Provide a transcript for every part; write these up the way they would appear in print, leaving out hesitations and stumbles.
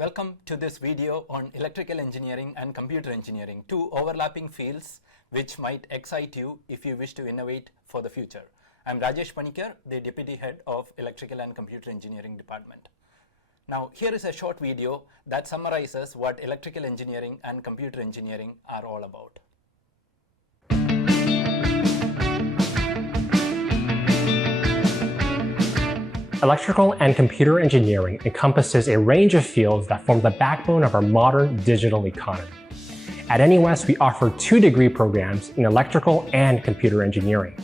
Welcome to this video on electrical engineering and computer engineering, two overlapping fields which might excite you if you wish to innovate for the future. I'm Rajesh Panicker, the Deputy Head of Electrical and Computer Engineering Department. Now, here is a short video that summarizes what electrical engineering and computer engineering are all about. Electrical and computer engineering encompasses a range of fields that form the backbone of our modern digital economy. At NUS, we offer 2 degree programs in electrical and computer engineering.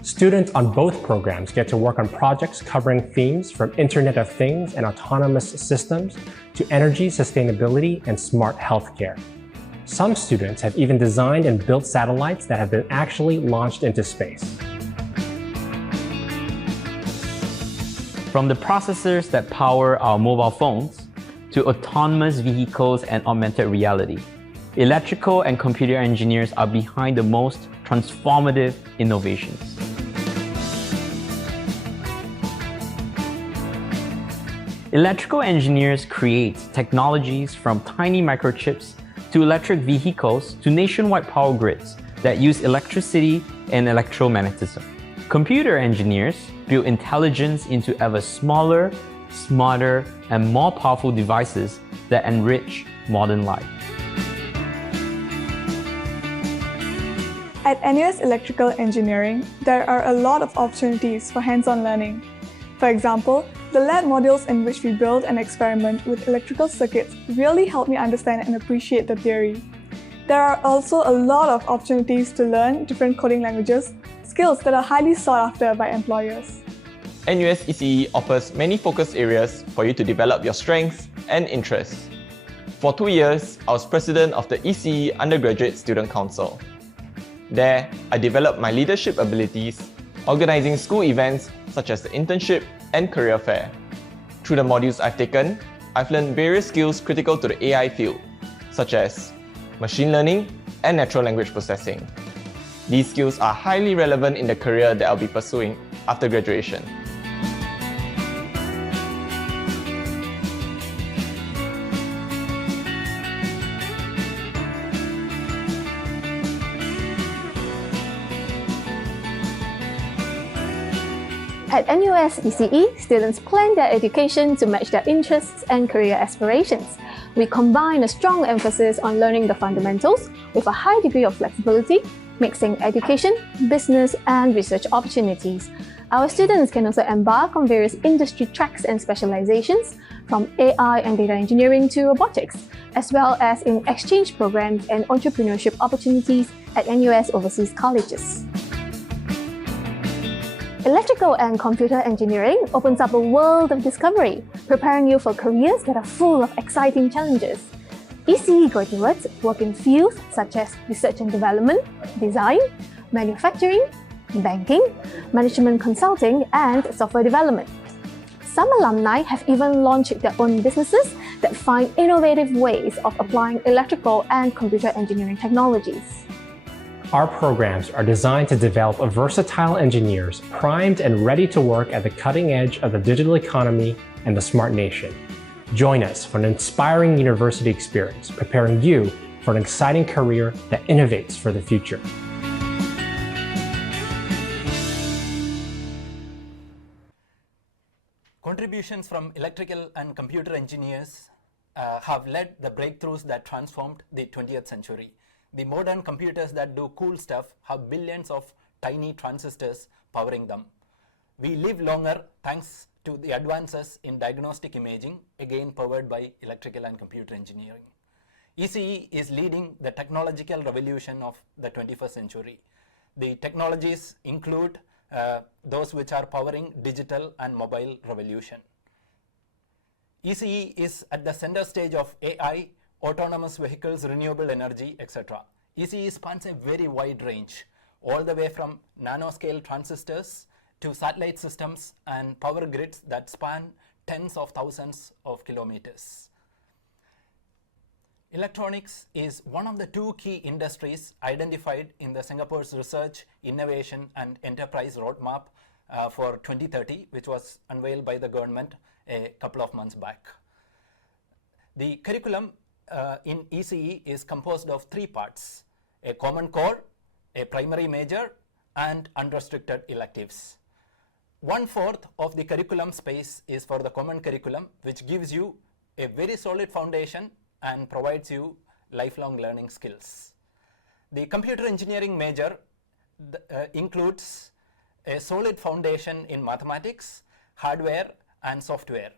Students on both programs get to work on projects covering themes from Internet of Things and autonomous systems to energy, sustainability, and smart healthcare. Some students have even designed and built satellites that have been actually launched into space. From the processors that power our mobile phones to autonomous vehicles and augmented reality, electrical and computer engineers are behind the most transformative innovations. Electrical engineers create technologies from tiny microchips to electric vehicles to nationwide power grids that use electricity and electromagnetism. Computer engineers build intelligence into ever smaller, smarter, and more powerful devices that enrich modern life. At NUS Electrical Engineering, there are a lot of opportunities for hands-on learning. For example, the lab modules in which we build and experiment with electrical circuits really help me understand and appreciate the theory. There are also a lot of opportunities to learn different coding languages, skills that are highly sought after by employers. NUS ECE offers many focus areas for you to develop your strengths and interests. For 2 years, I was president of the ECE Undergraduate Student Council. There, I developed my leadership abilities, organizing school events such as the internship and career fair. Through the modules I've taken, I've learned various skills critical to the AI field, such as machine learning and natural language processing. These skills are highly relevant in the career that I'll be pursuing after graduation. At NUS ECE, students plan their education to match their interests and career aspirations. We combine a strong emphasis on learning the fundamentals with a high degree of flexibility, mixing education, business, and research opportunities. Our students can also embark on various industry tracks and specializations, from AI and data engineering to robotics, as well as in exchange programs and entrepreneurship opportunities at NUS overseas colleges. Electrical and computer engineering opens up a world of discovery, preparing you for careers that are full of exciting challenges. ECE graduates work in fields such as research and development, design, manufacturing, banking, management consulting, and software development. Some alumni have even launched their own businesses that find innovative ways of applying electrical and computer engineering technologies. Our programs are designed to develop versatile engineers primed and ready to work at the cutting edge of the digital economy and the smart nation. Join us for an inspiring university experience, preparing you for an exciting career that innovates for the future. Contributions from electrical and computer engineers have led the breakthroughs that transformed the 20th century. The modern computers that do cool stuff have billions of tiny transistors powering them. We live longer thanks to the advances in diagnostic imaging, again powered by electrical and computer engineering. ECE is leading the technological revolution of the 21st century. The technologies include those which are powering digital and mobile revolution. ECE is at the center stage of AI, autonomous vehicles, renewable energy, etc. ECE spans a very wide range, all the way from nanoscale transistors to satellite systems and power grids that span tens of thousands of kilometers. Electronics is one of the 2 key industries identified in the Singapore's Research, Innovation and Enterprise Roadmap for 2030, which was unveiled by the government a couple of months back. The curriculum in ECE is composed of 3 parts: a common core, a primary major, and unrestricted electives. 1/4 of the curriculum space is for the common curriculum, which gives you a very solid foundation and provides you lifelong learning skills. The computer engineering major includes a solid foundation in mathematics, hardware, and software.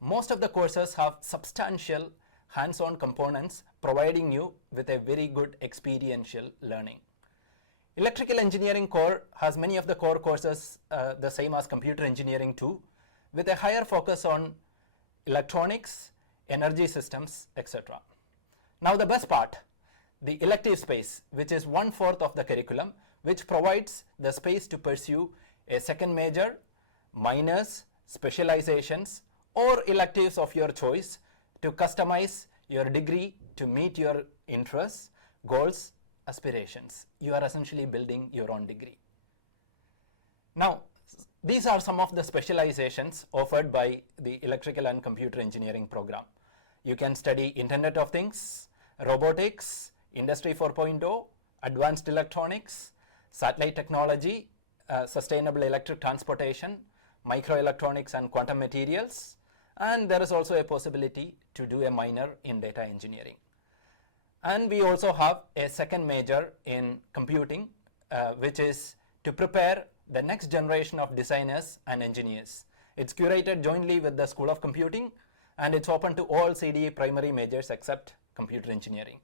Most of the courses have substantial hands-on components, providing you with a very good experiential learning. Electrical engineering core has many of the core courses the same as computer engineering too, with a higher focus on electronics, energy systems, etc. Now the best part, the elective space, which is 1/4 of the curriculum, which provides the space to pursue a second major, minors, specializations, or electives of your choice to customize your degree to meet your interests, goals, aspirations. You are essentially building your own degree. Now, these are some of the specializations offered by the electrical and computer engineering program. You can study Internet of Things, robotics, Industry 4.0, advanced electronics, satellite technology, sustainable electric transportation, microelectronics and quantum materials, and there is also a possibility to do a minor in data engineering. And we also have a second major in computing, which is to prepare the next generation of designers and engineers. It's curated jointly with the School of Computing, and it's open to all CDE primary majors except computer engineering.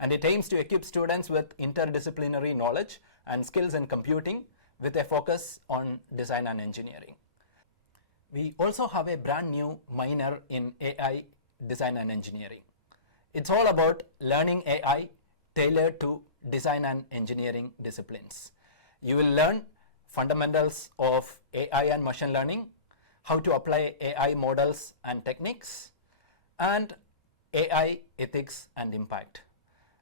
And it aims to equip students with interdisciplinary knowledge and skills in computing with a focus on design and engineering. We also have a brand new minor in AI design and engineering. It's all about learning AI tailored to design and engineering disciplines. You will learn fundamentals of AI and machine learning, how to apply AI models and techniques, and AI ethics and impact.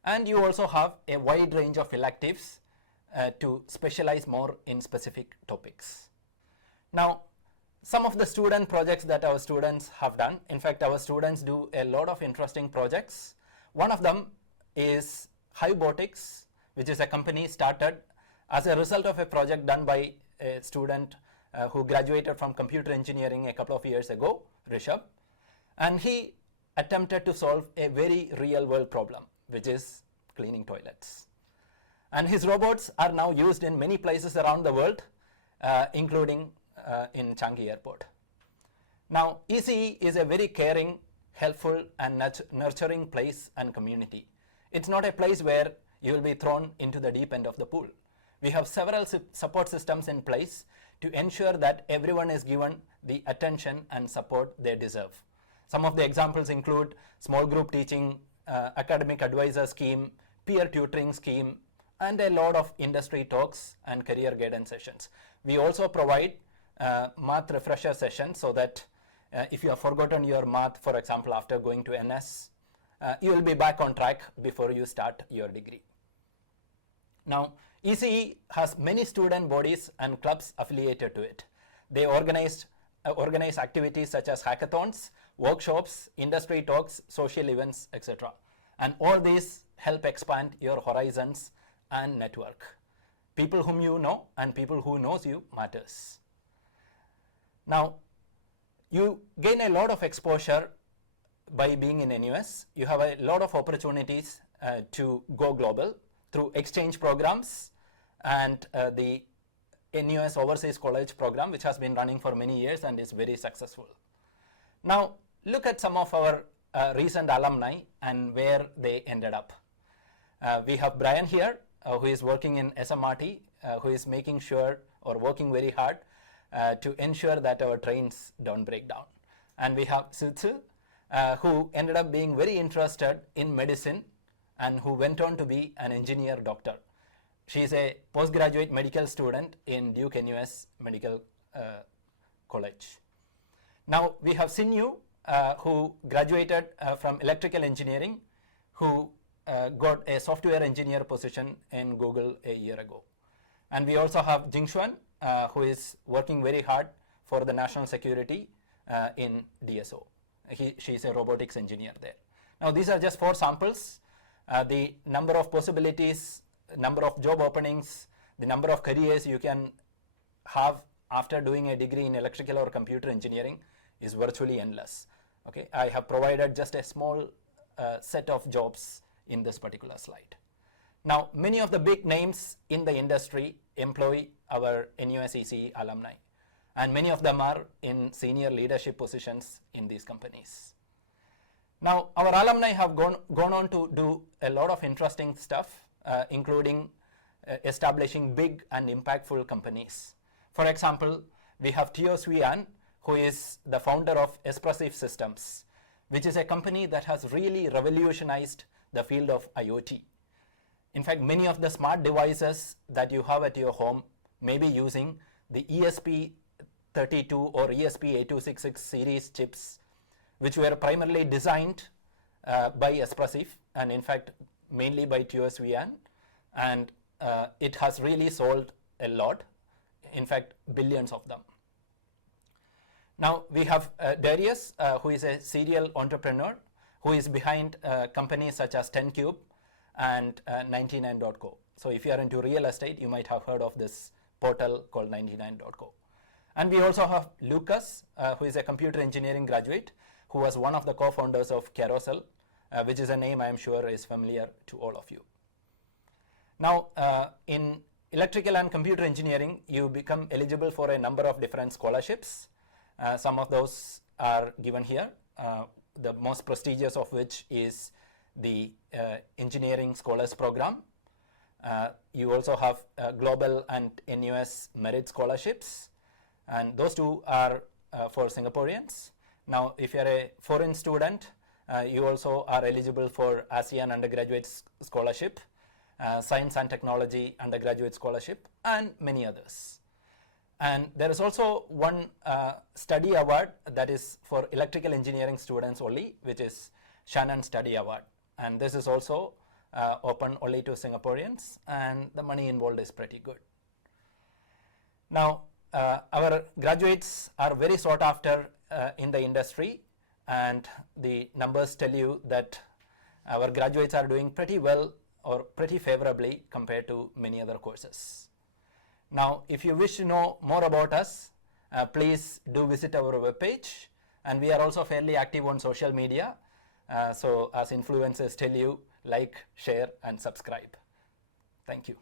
And you also have a wide range of electives to specialize more in specific topics. Now, some of the student projects that our students have done, in fact, our students do a lot of interesting projects. One of them is Hibotics, which is a company started as a result of a project done by a student who graduated from computer engineering a couple of years ago, Rishabh. And he attempted to solve a very real world problem, which is cleaning toilets. And his robots are now used in many places around the world, including in Changi Airport. Now, ECE is a very caring, helpful, and nurturing place and community. It's not a place where you will be thrown into the deep end of the pool. We have several support systems in place to ensure that everyone is given the attention and support they deserve. Some of the examples include small group teaching, academic advisor scheme, peer tutoring scheme, and a lot of industry talks and career guidance sessions. We also provide math refresher sessions so that if you have forgotten your math, for example, after going to NS, you will be back on track before you start your degree. Now, ECE has many student bodies and clubs affiliated to it. They organize activities such as hackathons, workshops, industry talks, social events, etc. And all these help expand your horizons and network. People whom you know and people who knows you matters. Now, you gain a lot of exposure by being in NUS. You have a lot of opportunities to go global through exchange programs and the NUS Overseas College program, which has been running for many years and is very successful. Now, look at some of our recent alumni and where they ended up. We have Brian here, who is working in SMRT, who is making sure or working very hard to ensure that our trains don't break down. And we have Sutsu, who ended up being very interested in medicine and who went on to be an engineer doctor. She is a postgraduate medical student in Duke NUS Medical College. Now we have Sinyu, who graduated from electrical engineering, who got a software engineer position in Google a year ago. And we also have Jingshuan, who is working very hard for the national security in DSO, She's a robotics engineer there. Now, these are just 4 samples. The number of possibilities, number of job openings, the number of careers you can have after doing a degree in electrical or computer engineering is virtually endless. Okay, I have provided just a small set of jobs in this particular slide. Now, many of the big names in the industry employ our NUS ECE alumni, and many of them are in senior leadership positions in these companies. Now, our alumni have gone on to do a lot of interesting stuff, including establishing big and impactful companies. For example, we have Teo Swee An, who is the founder of Espressive Systems, which is a company that has really revolutionized the field of IoT. In fact, many of the smart devices that you have at your home may be using the ESP32 or ESP8266 series chips, which were primarily designed by Espressive, and in fact mainly by Teo Swee An, and it has really sold a lot, in fact billions of them. Now we have Darius, who is a serial entrepreneur who is behind companies such as 10Cube and 99.co. So if you are into real estate, you might have heard of this portal called 99.co. And we also have Lucas, who is a computer engineering graduate, who was one of the co-founders of Carousel, which is a name I am sure is familiar to all of you. Now, in electrical and computer engineering, you become eligible for a number of different scholarships. Some of those are given here, the most prestigious of which is the Engineering Scholars Program. You also have Global and NUS Merit Scholarships, and those two are for Singaporeans. Now, if you are a foreign student, you also are eligible for ASEAN Undergraduate Scholarship, Science and Technology Undergraduate Scholarship, and many others. And there is also one study award that is for electrical engineering students only, which is Shannon Study Award. And this is also open only to Singaporeans, and the money involved is pretty good. Now, our graduates are very sought after in the industry, and the numbers tell you that our graduates are doing pretty well or pretty favorably compared to many other courses. Now, if you wish to know more about us, please do visit our webpage, and we are also fairly active on social media. So as influencers tell you, like, share, and subscribe. Thank you.